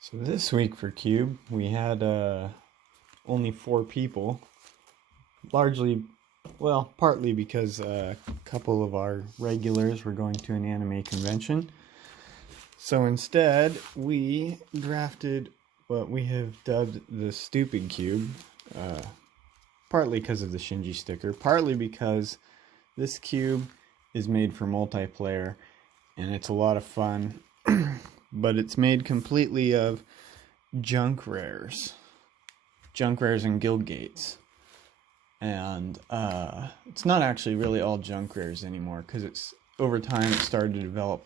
So this week for Cube, we had only 4 people. Largely, well, partly because a couple of our regulars were going to an anime convention. So instead, we drafted what we have dubbed the Stupid Cube. Partly because of the Shinji sticker, partly because this cube is made for multiplayer and it's a lot of fun. But it's made completely of junk rares and guild gates, and it's not actually really all junk rares anymore, because it's over time it started to develop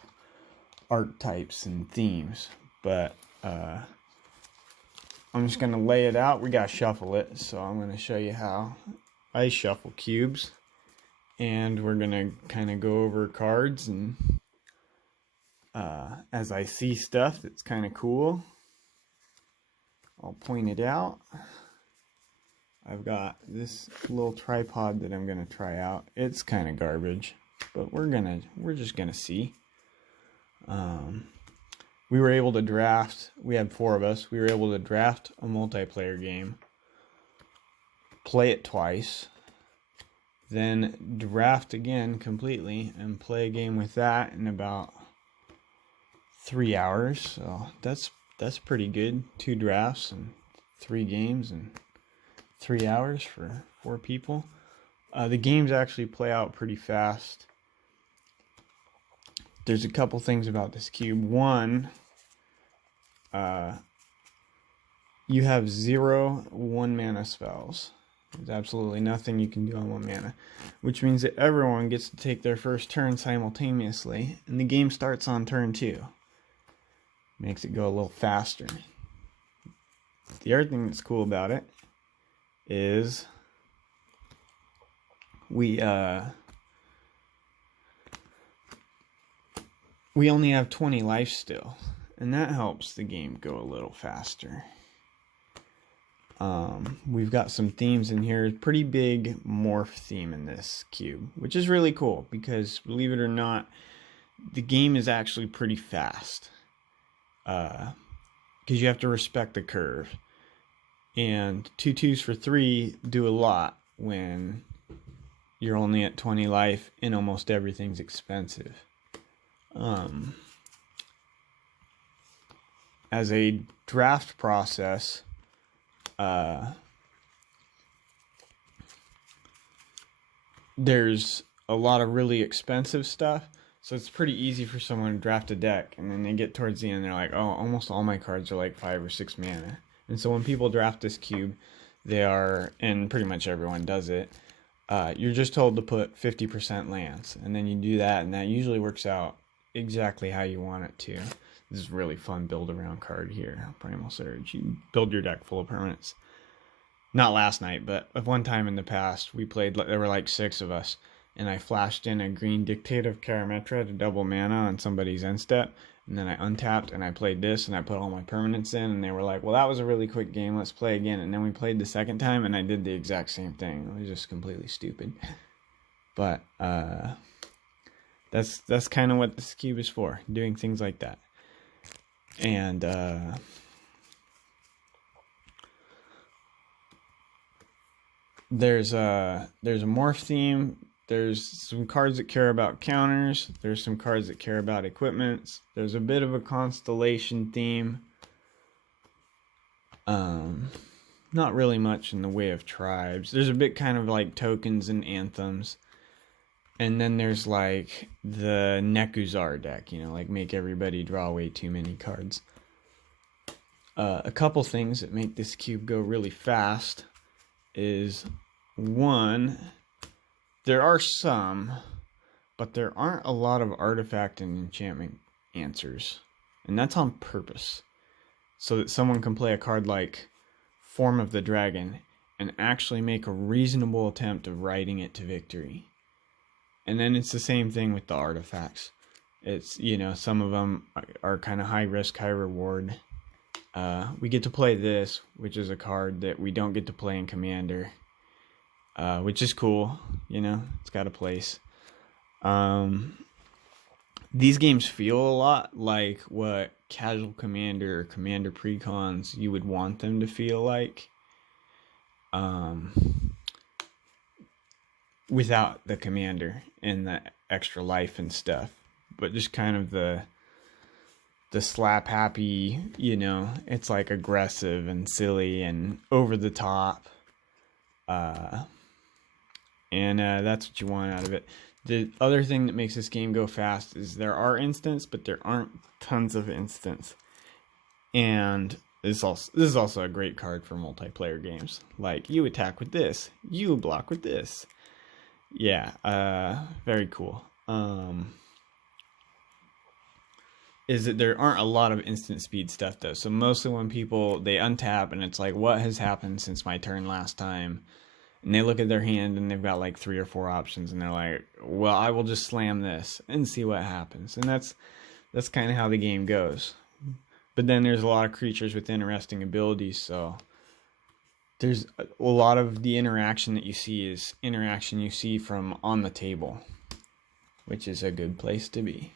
archetypes and themes. But I'm just gonna lay it out. We gotta shuffle it, so I'm gonna show you how I shuffle cubes, and we're gonna kind of go over cards, and as I see stuff that's kind of cool, I'll point it out. I've got this little tripod that I'm gonna try out. It's kind of garbage, but we're just gonna see. We were able to draft. We had 4 of us. We were able to draft a multiplayer game, play it twice, then draft again completely, and play a game with that in about 3 hours. So that's pretty good. 2 drafts and 3 games in 3 hours for 4 people. The games actually play out pretty fast. There's a couple things about this cube. One, you have 0 1-mana spells. There's absolutely nothing you can do on 1 mana, which means that everyone gets to take their first turn simultaneously, and the game starts on turn 2. Makes it go a little faster. The other thing that's cool about it is we only have 20 life still, and that helps the game go a little faster. We've got some themes in here. Pretty big morph theme in this cube, which is really cool because, believe it or not, the game is actually pretty fast. Because you have to respect the curve, and 2 2s for 3 do a lot when you're only at 20 life and almost everything's expensive. As a draft process, there's a lot of really expensive stuff, so it's pretty easy for someone to draft a deck, and then they get towards the end, they're like, oh, almost all my cards are like 5 or 6 mana. And so when people draft this cube, they are, and pretty much everyone does it, you're just told to put 50% lands, and then you do that, and that usually works out exactly how you want it to. This is a really fun build around card here, Primal Surge. You build your deck full of permanents. Not last night, but one time in the past, we played, there were like 6 of us, and I flashed in a green Dictate of Karametra to double mana on somebody's end step, and then I untapped and I played this, and I put all my permanents in, and they were like, well, that was a really quick game, let's play again. And then we played the second time, and I did the exact same thing. It was just completely stupid. But that's kind of what this cube is for, doing things like that. And there's a morph theme. There's some cards that care about counters. There's some cards that care about equipments. There's a bit of a constellation theme. Not really much in the way of tribes. There's a bit kind of like tokens and anthems. And then there's like the Nekuzar deck, like make everybody draw way too many cards. A couple things that make this cube go really fast is, one, there are some, but there aren't a lot of artifact and enchantment answers. And that's on purpose, so that someone can play a card like Form of the Dragon and actually make a reasonable attempt of riding it to victory. And then it's the same thing with the artifacts. It's, some of them are kind of high risk, high reward. We get to play this, which is a card that we don't get to play in Commander, which is cool. It's got a place. these games feel a lot like what Casual Commander or Commander Precons you would want them to feel like, um, without the commander and the extra life and stuff, but just kind of the slap happy, it's like aggressive and silly and over the top, and that's what you want out of it. The other thing that makes this game go fast is there are instants, but there aren't tons of instants. And this is also a great card for multiplayer games. Like, you attack with this, you block with this. Yeah, very cool. Is that there aren't a lot of instant speed stuff though. So mostly when people, they untap and it's like, what has happened since my turn last time? And they look at their hand and they've got like 3 or 4 options and they're like, well, I will just slam this and see what happens. And that's kind of how the game goes. But then there's a lot of creatures with interesting abilities, so there's a lot of the interaction that you see is interaction you see from on the table, which is a good place to be.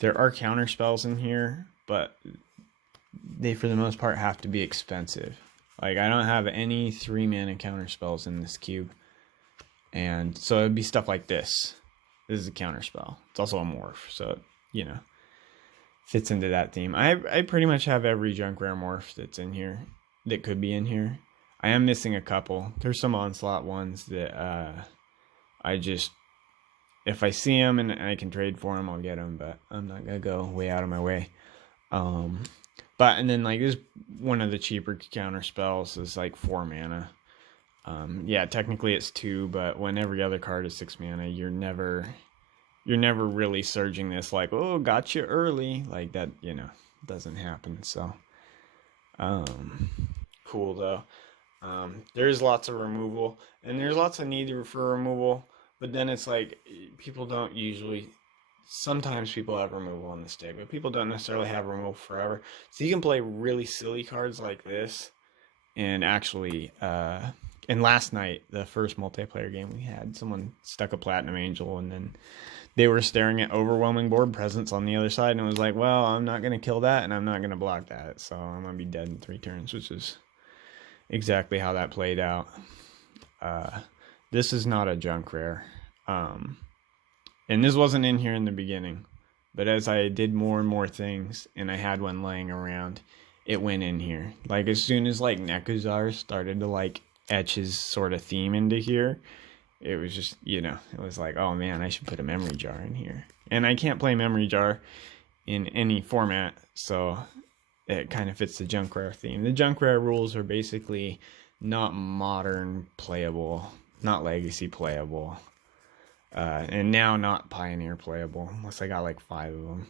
There are counter spells in here, but they for the most part have to be expensive. Like, I don't have any 3-mana counter spells in this cube. And so it'd be stuff like this. This is a counter spell. It's also a morph, so, fits into that theme. I pretty much have every junk rare morph that's in here, that could be in here. I am missing a couple. There's some onslaught ones that I just, if I see them and I can trade for them, I'll get them, but I'm not going to go way out of my way. And then like this, one of the cheaper counter spells is like 4 mana. Yeah, technically it's 2, but when every other card is 6 mana, you're never really surging this like, oh, got you early. Like that, doesn't happen. So, cool though. There's lots of removal and there's lots of need for removal, but then it's like people don't usually, sometimes people have removal on the stick, but people don't necessarily have removal forever. So you can play really silly cards like this and actually, and last night, the first multiplayer game we had, someone stuck a Platinum Angel and then they were staring at overwhelming board presence on the other side, and it was like, well, I'm not going to kill that, and I'm not going to block that, so I'm going to be dead in 3 turns, which is exactly how that played out. This is not a junk rare. And this wasn't in here in the beginning, but as I did more and more things, and I had one laying around, it went in here. Like, as soon as, like, Nekuzar started to, like, etch his sort of theme into here, it was just, it was like, oh man, I should put a memory jar in here. And I can't play memory jar in any format, so it kind of fits the junk rare theme. The junk rare rules are basically not modern playable, not legacy playable, and now not pioneer playable, unless I got like 5 of them.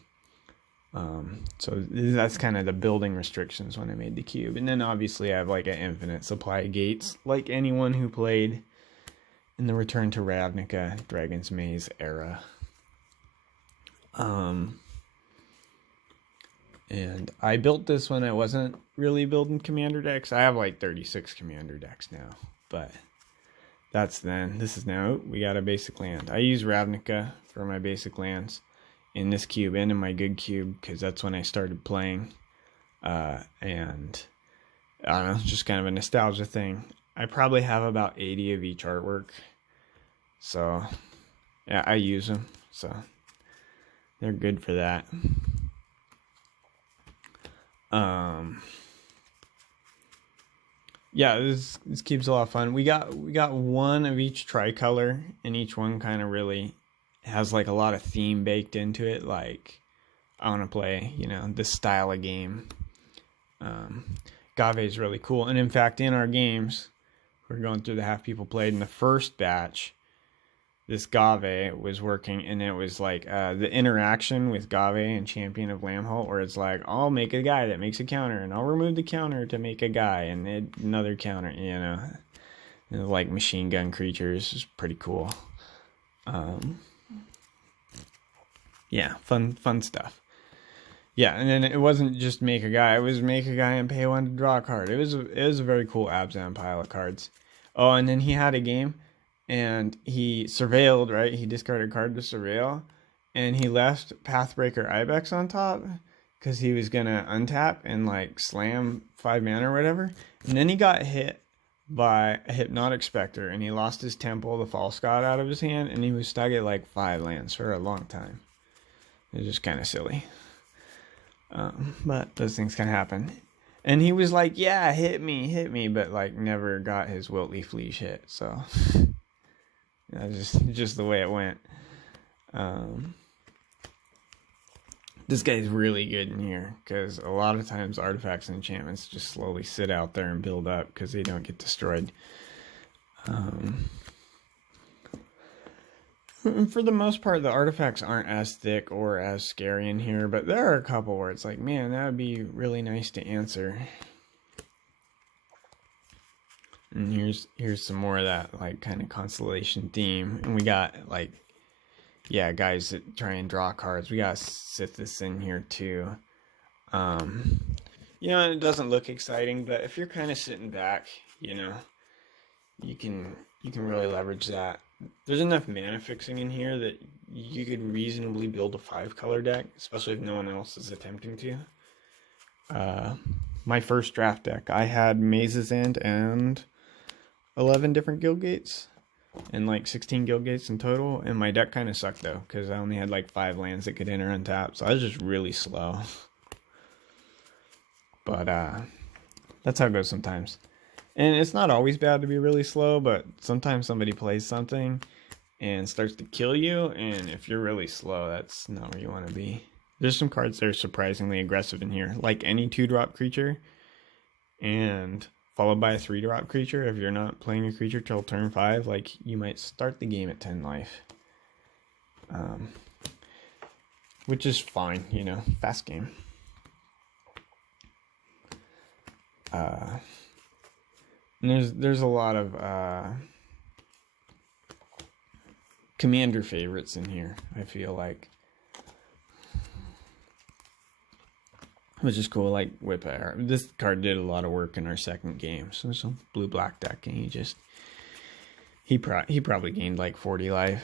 So that's kind of the building restrictions when I made the cube. And then obviously I have like an infinite supply of gates, like anyone who played in the Return to Ravnica Dragon's Maze era. And I built this when I wasn't really building commander decks. I have like 36 commander decks now, but that's then. This is now. We got a basic land. I use Ravnica for my basic lands in this cube and in my good cube because that's when I started playing. And I don't know, it's just kind of a nostalgia thing. I probably have about 80 of each artwork. So, yeah, I use them. So, they're good for that. Yeah, this cube's a lot of fun. We got one of each tricolor, and each one kind of really has like a lot of theme baked into it. Like, I want to play, this style of game. Gave is really cool. And in fact, in our games, we're going through the half people played in the first batch. This Gave was working, and it was like the interaction with Gave and Champion of Lambholt, where it's like, I'll make a guy that makes a counter, and I'll remove the counter to make a guy, and another counter, and like machine gun creatures. It's pretty cool. Yeah, fun stuff. Yeah, and then it wasn't just make a guy. It was make a guy and pay 1 to draw a card. It was a very cool Abzan pile of cards. Oh, and then he had a game and he surveilled, right? He discarded a card to surveil, and he left Pathbreaker Ibex on top because he was gonna untap and like slam 5 mana or whatever. And then he got hit by a Hypnotic Spectre, and he lost his Temple, the False God, out of his hand, and he was stuck at like 5 lands for a long time. It was just kind of silly. But those things can happen. And he was like, yeah, hit me, but like never got his Wiltleaf Leash hit. So just the way it went. This guy's really good in here because a lot of times artifacts and enchantments just slowly sit out there and build up because they don't get destroyed. For the most part, the artifacts aren't as thick or as scary in here, but there are a couple where it's like, man, that would be really nice to answer. And here's some more of that like kind of constellation theme. And we got like, yeah, guys that try and draw cards. We got Sithis in here too. You know, it doesn't look exciting, but if you're kind of sitting back, you know, you can really leverage that. There's enough mana fixing in here that you could reasonably build a 5-color deck, especially if no one else is attempting to. My first draft deck, I had Maze's End and 11 different guild gates and like 16 guild gates in total, and my deck kind of sucked though because I only had like 5 lands that could enter untapped, so I was just really slow. But that's how it goes sometimes. And it's not always bad to be really slow, but sometimes somebody plays something and starts to kill you, and if you're really slow, that's not where you want to be. There's some cards that are surprisingly aggressive in here, like any 2-drop creature, and followed by a 3-drop creature. If you're not playing a creature till turn 5, like, you might start the game at 10 life. Which is fine, you know, fast game. And there's a lot of commander favorites in here, I feel like. Which is cool, like Whip Arrow. This card did a lot of work in our second game. So there's a blue-black deck, and he probably gained like 40 life.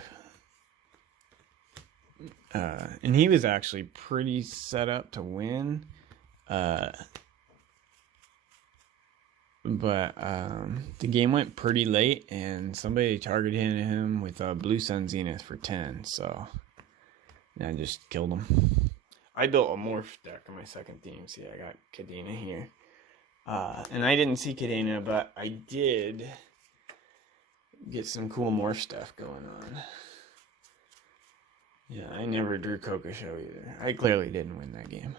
And he was actually pretty set up to win. But the game went pretty late, and somebody targeted him with a Blue Sun Zenith for 10, so I just killed him. I built a morph deck on my second team. See, I got Kadena here. And I didn't see Kadena, but I did get some cool morph stuff going on. Yeah, I never drew Kokosho either. I clearly didn't win that game.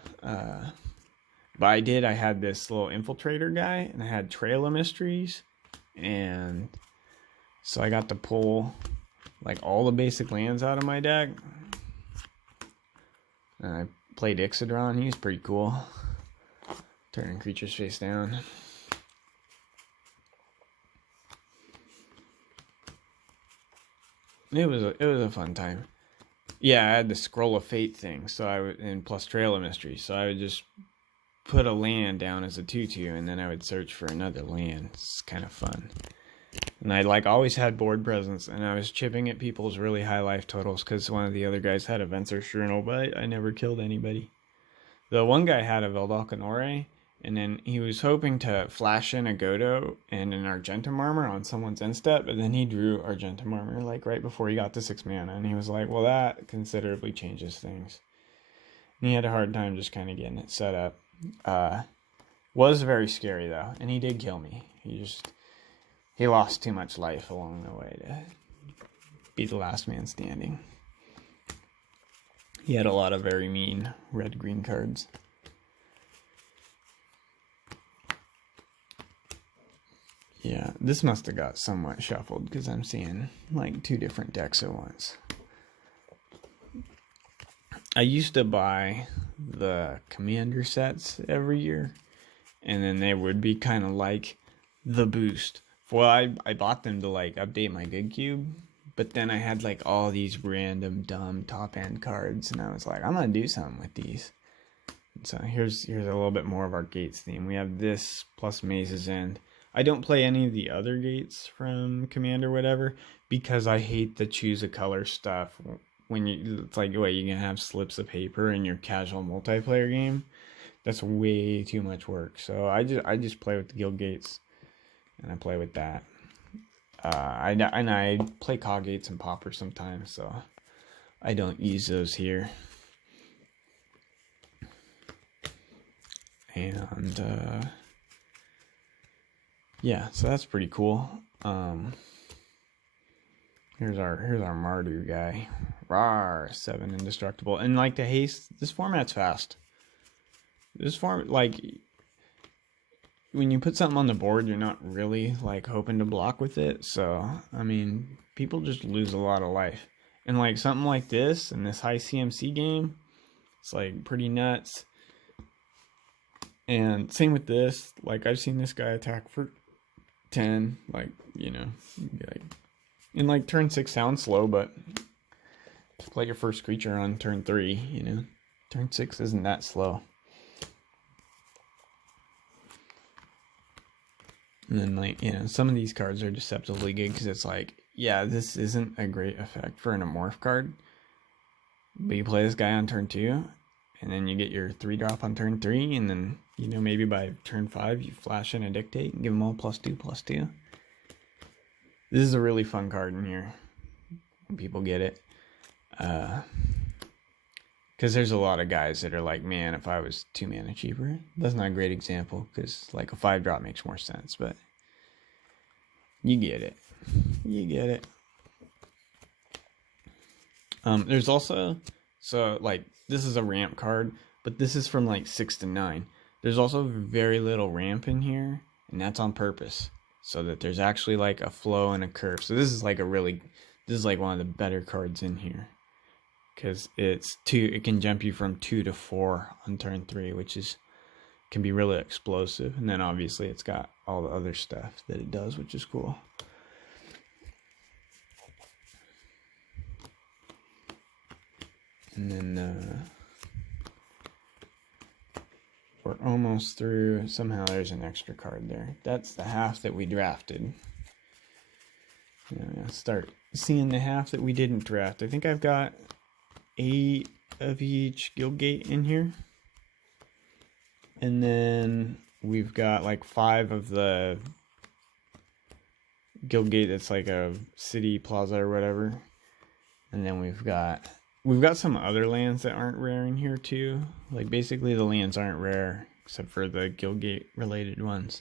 But I had this little infiltrator guy, and I had Trail of Mysteries, and so I got to pull like all the basic lands out of my deck. And I played Ixodron. He was pretty cool. Turning creatures face down. It was a fun time. Yeah, I had the Scroll of Fate thing, so and plus Trail of Mystery, so I would just put a land down as a 2/2, and then I would search for another land. It's kind of fun. And I like always had board presence, and I was chipping at people's really high life totals because one of the other guys had a Venser Journal, but I never killed anybody. The one guy had a Veldalcanore, and then he was hoping to flash in a Godo and an Argentum Armor on someone's end step, but then he drew Argentum Armor like right before he got to 6 mana, and he was like, well, that considerably changes things. And he had a hard time just kind of getting it set up. Was very scary though, and he did kill me. He lost too much life along the way to be the last man standing. He had a lot of very mean red-green cards. Yeah, this must have got somewhat shuffled because I'm seeing like 2 different decks at once. I used to buy the commander sets every year, and then they would be kind of like the boost. Well, I bought them to like update my Good Cube, but then I had like all these random dumb top end cards, and I was like, I'm gonna do something with these. And so here's a little bit more of our gates theme. We have this plus Maze's End. I don't play any of the other gates from Commander whatever because I hate the choose a color stuff. When it's like, wait, you can have slips of paper in your casual multiplayer game. That's way too much work. So I just play with the guild gates, and I play with that. I play cog gates and poppers sometimes, so I don't use those here. And yeah, so that's pretty cool. Here's our Mardu guy. Rawr, 7 indestructible. And like the haste, this format's fast. This form, like, when you put something on the board, you're not really like hoping to block with it. So I mean, people just lose a lot of life. And like something like this in this high CMC game, it's like pretty nuts. And same with this. Like I've seen this guy attack for 10. Like, you know, like, in like turn 6 sounds slow, but just play your first creature on turn 3. You know, turn 6 isn't that slow. And then, like, you know, some of these cards are deceptively good because it's like, yeah, this isn't a great effect for an Amorph card. But you play this guy on turn 2, and then you get your 3-drop on turn 3, and then, you know, maybe by turn 5, you flash in a Dictate and give them all +2/+2. This is a really fun card in here when people get it. Because there's a lot of guys that are like, man, if I was 2 mana cheaper. That's not a great example because like a 5-drop makes more sense, but you get it. You get it. There's also, so like this is a ramp card, but this is from like 6 to 9. There's also very little ramp in here, and that's on purpose so that there's actually like a flow and a curve. So this is like one of the better cards in here. Because it can jump you from 2 to 4 on turn 3, which can be really explosive. And then obviously it's got all the other stuff that it does, which is cool. And then we're almost through. Somehow there's an extra card there. That's the half that we drafted. Start seeing the half that we didn't draft. I think I've got 8 of each guild gate in here, and then we've got like 5 of the guild gate that's like a city plaza or whatever, and then we've got some other lands that aren't rare in here too. Like basically the lands aren't rare except for the guild gate related ones,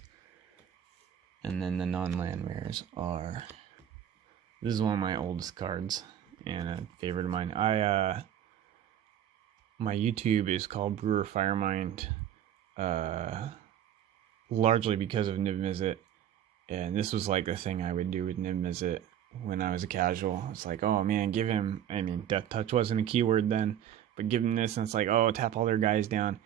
and then the non-land rares are. This is one of my oldest cards and a favorite of mine. My YouTube is called Brewer Firemind, largely because of Niv-Mizzet, and this was like the thing I would do with Niv-Mizzet when I was a casual. It's like, oh man, give him, I mean, Death Touch wasn't a keyword then, but give him this, and it's like, oh, tap all their guys down,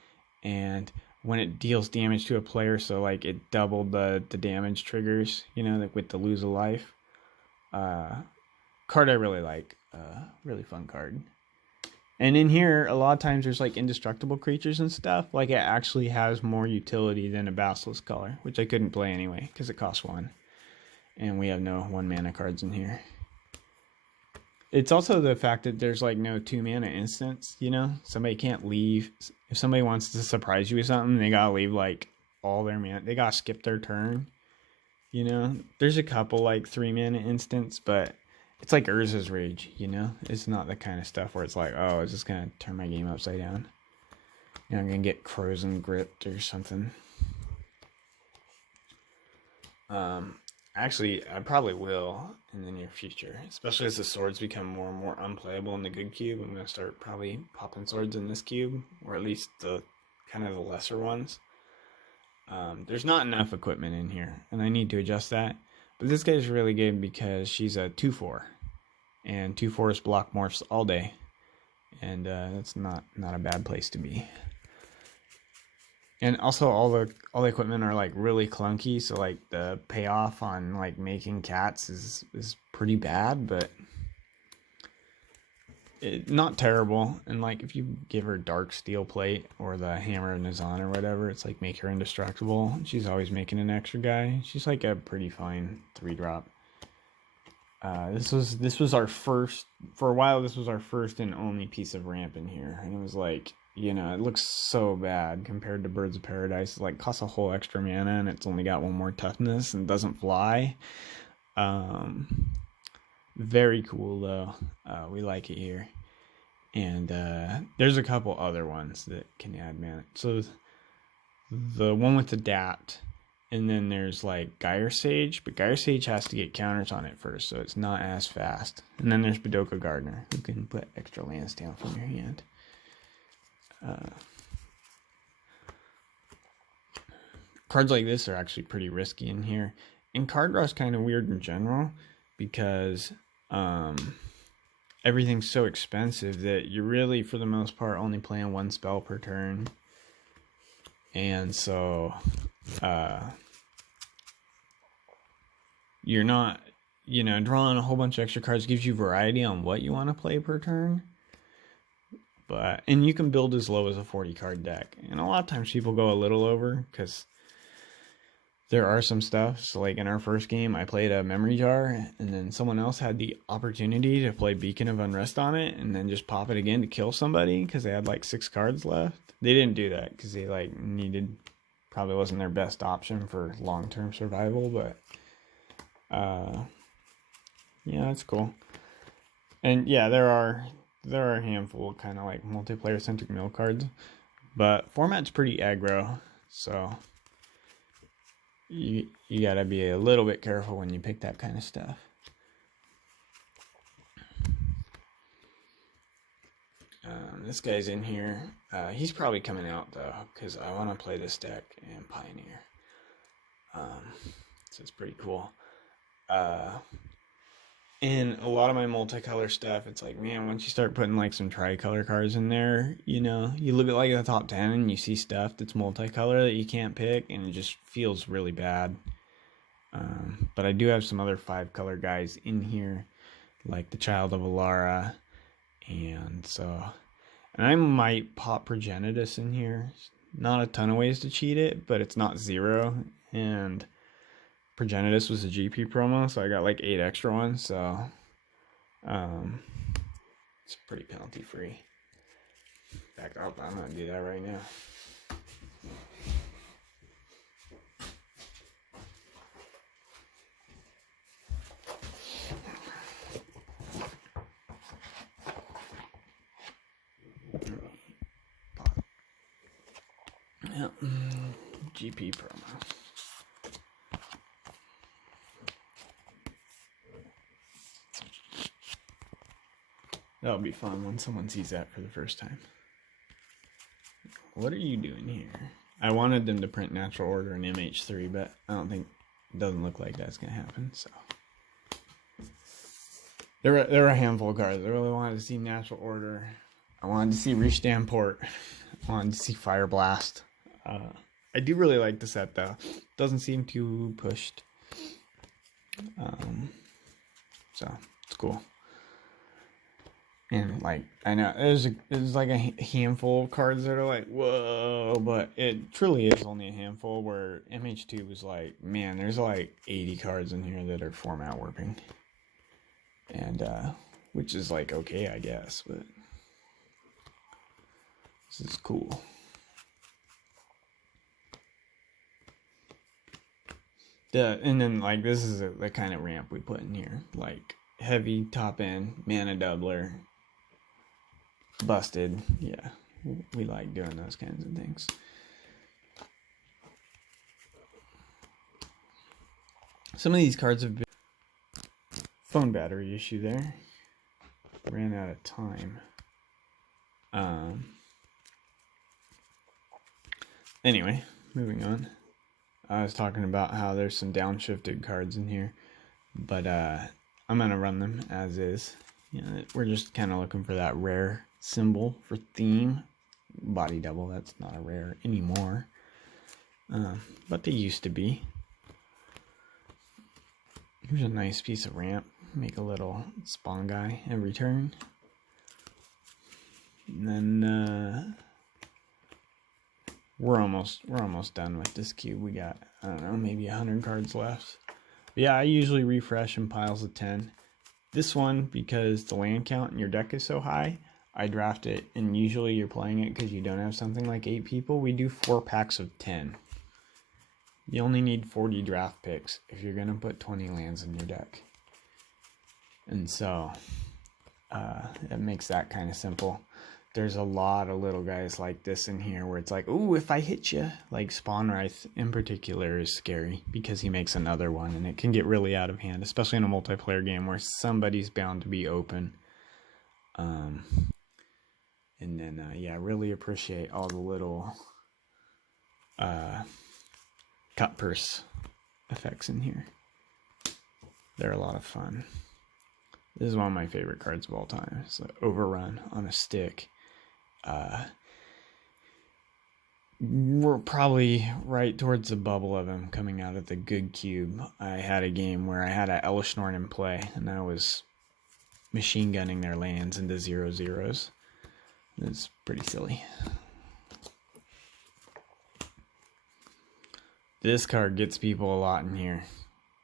and when it deals damage to a player, so like it doubled the damage triggers, you know, like with the lose a life. Card I really like. Really fun card. And in here, a lot of times there's like indestructible creatures and stuff. Like it actually has more utility than a Basilisk Color, which I couldn't play anyway because it costs 1. And we have no 1 mana cards in here. It's also the fact that there's like no 2 mana instants, you know? Somebody can't leave. If somebody wants to surprise you with something, they gotta leave like all their mana. They gotta skip their turn. You know? There's a couple like 3 mana instants, but it's like Urza's Rage, you know? It's not the kind of stuff where it's like, oh, it's just gonna turn my game upside down. You know, I'm gonna get Frozen Gripped or something. Actually, I probably will in the near future, especially as the swords become more and more unplayable in the good cube. I'm gonna start probably popping swords in this cube, or at least the kind of the lesser ones. There's not enough equipment in here, and I need to adjust that. But this guy's really good because she's a 2/4, and 2/4s block morphs all day, and that's not a bad place to be. And also all the equipment are like really clunky, so like the payoff on like making cats is pretty bad, but not terrible. And like if you give her Dark Steel Plate or the Hammer of Nazan or whatever, it's like make her indestructible. She's always making an extra guy. She's like a pretty fine 3-drop. This was our first, for a while. This was our first and only piece of ramp in here, and it was like, it looks so bad compared to Birds of Paradise. It like costs a whole extra mana, and it's only got one more toughness and doesn't fly. Very cool though. We like it here, and there's a couple other ones that can add mana. So the one with Adapt. And then there's like Gyre Sage, but Gyre Sage has to get counters on it first, so it's not as fast. And then there's Badoka Gardener, who can put extra lands down from your hand. Cards like this are actually pretty risky in here. And card draw is kind of weird in general, because everything's so expensive that you're really, for the most part, only playing one spell per turn. And so you're not, drawing a whole bunch of extra cards gives you variety on what you want to play per turn. And you can build as low as a 40 card deck. And a lot of times people go a little over, because there are some stuff. So like in our first game, I played a Memory Jar, and then someone else had the opportunity to play Beacon of Unrest on it, and then just pop it again to kill somebody, because they had like 6 cards left. They didn't do that because they like probably wasn't their best option for long-term survival, but yeah, that's cool. And yeah, there are a handful of kind of like multiplayer centric mill cards, but format's pretty aggro, so you gotta be a little bit careful when you pick that kind of stuff. This guy's in here. He's probably coming out though, because I want to play this deck and Pioneer. So it's pretty cool. In a lot of my multicolor stuff, it's like, man, once you start putting like some tricolor cards in there, you look at like the top 10 and you see stuff that's multicolor that you can't pick, and it just feels really bad. But I do have some other 5-color guys in here, like the Child of Alara, and I might pop Progenitus in here. Not a ton of ways to cheat it, but it's not 0, and Progenitus was a GP promo, so I got like 8 extra ones, so it's pretty penalty free. Back up, I'm gonna do that right now. Yep. GP promo. That'll be fun when someone sees that for the first time. What are you doing here? I wanted them to print Natural Order in MH3, but I don't think, it doesn't look like that's gonna happen, so. There were a handful of cards. I really wanted to see Natural Order. I wanted to see Reach Port. I wanted to see Fire Blast. I do really like the set though. Doesn't seem too pushed. So it's cool. And like, I know there's like a handful of cards that are like, whoa, but it truly is only a handful, where MH2 was like, man, there's like 80 cards in here that are format warping. And which is like okay, I guess, but this is cool. And then like this is the kind of ramp we put in here, like heavy top end, mana doubler, busted. Yeah, we like doing those kinds of things. Some of these cards have been phone battery issue there. Ran out of time. Anyway, moving on. I was talking about how there's some downshifted cards in here, but I'm gonna run them as is. We're just kind of looking for that rare symbol for theme. Body double, that's not a rare anymore, but they used to be. Here's a nice piece of ramp. Make a little spawn guy every turn, and then we're almost done with this cube. We got, I don't know, maybe 100 cards left. But yeah, I usually refresh in piles of 10. This one, because the land count in your deck is so high, I draft it, and usually you're playing it because you don't have something like 8 people. We do 4 packs of 10. You only need 40 draft picks if you're going to put 20 lands in your deck. And so, it makes that kind of simple. There's a lot of little guys like this in here where it's like, ooh, if I hit you. Like Spawnwraith in particular is scary because he makes another one, and it can get really out of hand, especially in a multiplayer game where somebody's bound to be open. And then, yeah, really appreciate all the little cut purse effects in here. They're a lot of fun. This is one of my favorite cards of all time. It's like Overrun on a stick. We're probably right towards the bubble of him coming out of the good cube. I had a game where I had a Elesh Norn in play, and I was machine gunning their lands into 0/0s. It's pretty silly. This card gets people a lot in here.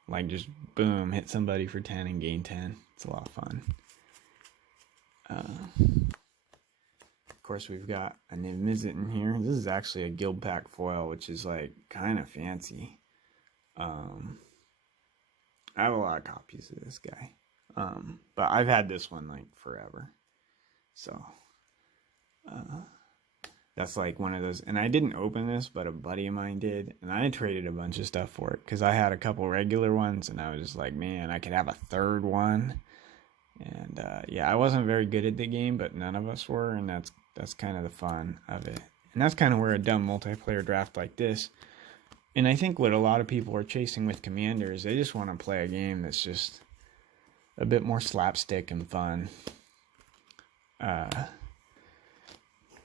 Like just boom, hit somebody for 10 and gain 10. It's a lot of fun. Of course, we've got a Niv-Mizzet in here. This is actually a guild pack foil, which is like kind of fancy. I have a lot of copies of this guy. But I've had this one like forever. So that's like one of those, and I didn't open this, but a buddy of mine did, and I traded a bunch of stuff for it because I had a couple regular ones, and I was just like, man, I could have a third one. And yeah, I wasn't very good at the game, but none of us were, and that's kind of the fun of it. And that's kind of where a dumb multiplayer draft like this, and I think what a lot of people are chasing with Commander is they just want to play a game that's just a bit more slapstick and fun.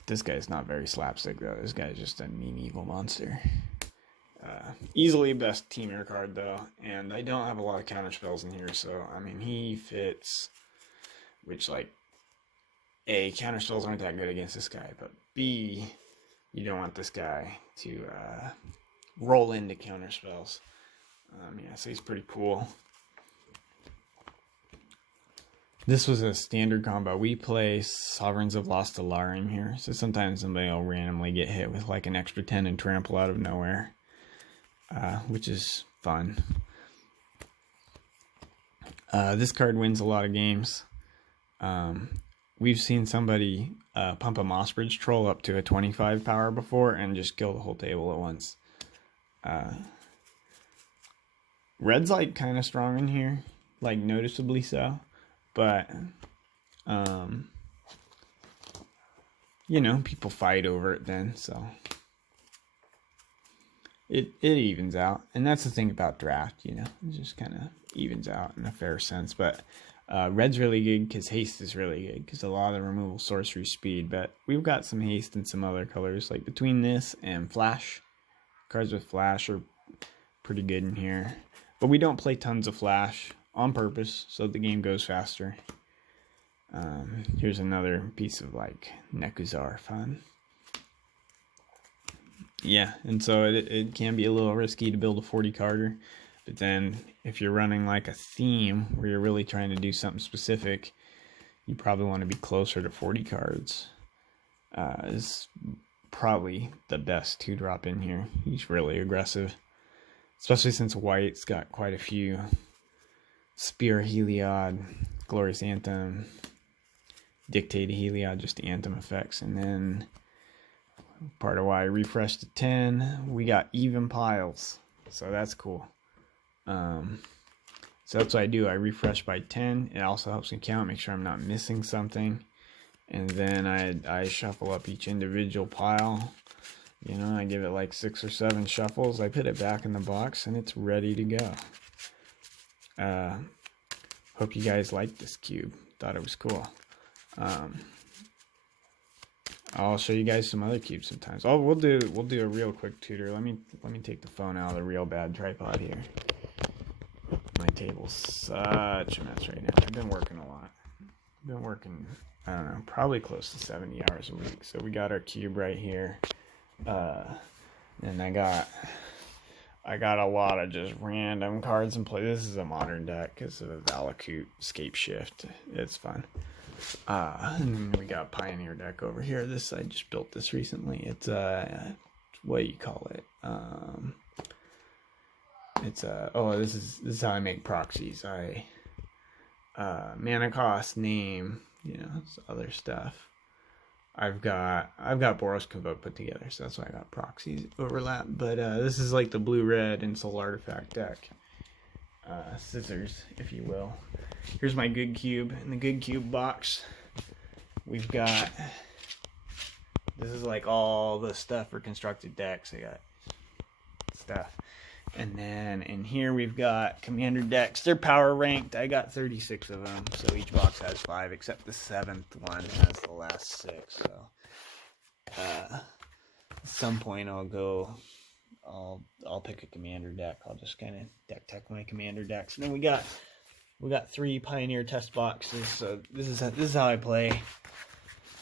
This guy's not very slapstick, though. This guy's just a mean, evil monster. Easily best teamer card, though. And I don't have a lot of counter spells in here, so, I mean, he fits. Which, like, A, counter spells aren't that good against this guy, but B, you don't want this guy to roll into counter spells. Yeah, so he's pretty cool. This was a standard combo. We play Sovereigns of Lost Alarum here, so sometimes somebody will randomly get hit with like an extra 10 and trample out of nowhere, which is fun. This card wins a lot of games. We've seen somebody pump a Mossbridge Troll up to a 25 power before and just kill the whole table at once. Red's like kind of strong in here, like noticeably so. But, you know, people fight over it then, so it evens out. And that's the thing about draft, you know, it just kind of evens out in a fair sense. But red's really good because haste is really good because a lot of the removal sorcery speed. But we've got some haste and some other colors, like between this and flash. Cards with flash are pretty good in here. But we don't play tons of flash on purpose, so the game goes faster. Here's another piece of like Nekuzar fun. Yeah, and so it can be a little risky to build a 40 carder, but then if you're running like a theme where you're really trying to do something specific, you probably want to be closer to 40 cards. Is probably the best to drop in here. He's really aggressive, especially since white's got quite a few Spear Heliod, Glorious Anthem, Dictate Heliod, just the Anthem effects. And then part of why I refreshed to 10, we got even piles. So that's cool. So that's what I do. I refresh by 10. It also helps me count, make sure I'm not missing something. And then I shuffle up each individual pile. You know, I give it like 6 or 7 shuffles. I put it back in the box and it's ready to go. Hope you guys liked this cube. Thought it was cool. I'll show you guys some other cubes sometimes. Oh, we'll do a real quick tutor. Let me take the phone out of the real bad tripod here. My table's such a mess right now. I've been working a lot. I've been working, I don't know, probably close to 70 hours a week. So we got our cube right here. And I got I got a lot of just random cards and play. This is a modern deck because of Valakut Scape Shift. It's fun. And then we got Pioneer deck over here. This I just built this recently. It's what do you call it? It's this is how I make proxies. Mana cost, name, other stuff. I've got Boros Convoke put together, so that's why I got proxies overlap. But this is like the blue-red and Soul Artifact deck. Scissors, if you will. Here's my Good Cube. In the Good Cube box, we've got, this is like all the stuff for constructed decks. I got stuff. And then in here we've got Commander decks. They're power ranked. I got 36 of them, so each box has 5, except the 7th one has the last 6. So at some point I'll pick a Commander deck. I'll just kind of deck tech my Commander decks. And then we got 3 Pioneer test boxes. So this is how I play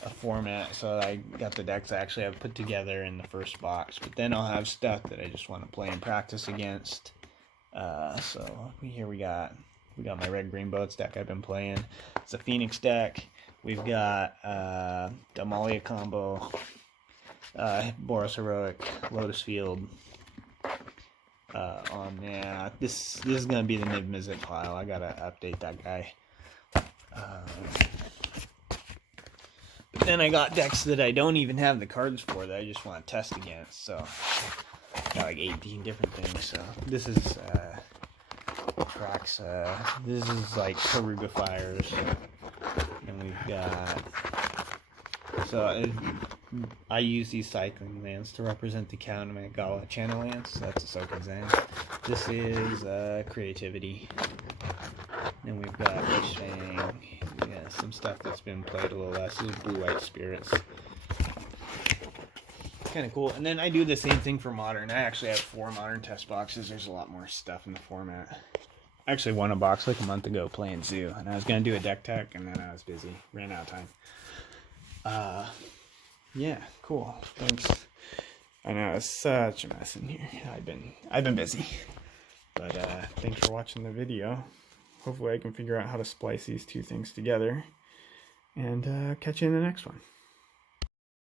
a format. So I got the decks I actually have put together in the first box, but then I'll have stuff that I just want to play and practice against. So here we got my red green boats deck I've been playing. It's a Phoenix deck. We've got Demalia combo, Boros Heroic, Lotus Field. This is gonna be the Niv Mizzet pile. I gotta update that guy. But then I got decks that I don't even have the cards for that I just want to test against. So I got like 18 different things. So this is tracks. This is like Karuga Fires, and we've got. So I use these cycling lands to represent the Kamigawa channel lands. So that's a Ahsoka Zen. This is Creativity. Then we've got Wishfang. Yeah, some stuff that's been played a little less. This is Blue-White Spirits. Kind of cool. And then I do the same thing for Modern. I actually have 4 Modern test boxes. There's a lot more stuff in the format. I actually won a box like a month ago playing Zoo, and I was going to do a deck tech, and then I was busy. Ran out of time. Yeah, cool. Thanks. I know it's such a mess in here. I've been busy. But thanks for watching the video. Hopefully I can figure out how to splice these two things together. And catch you in the next one.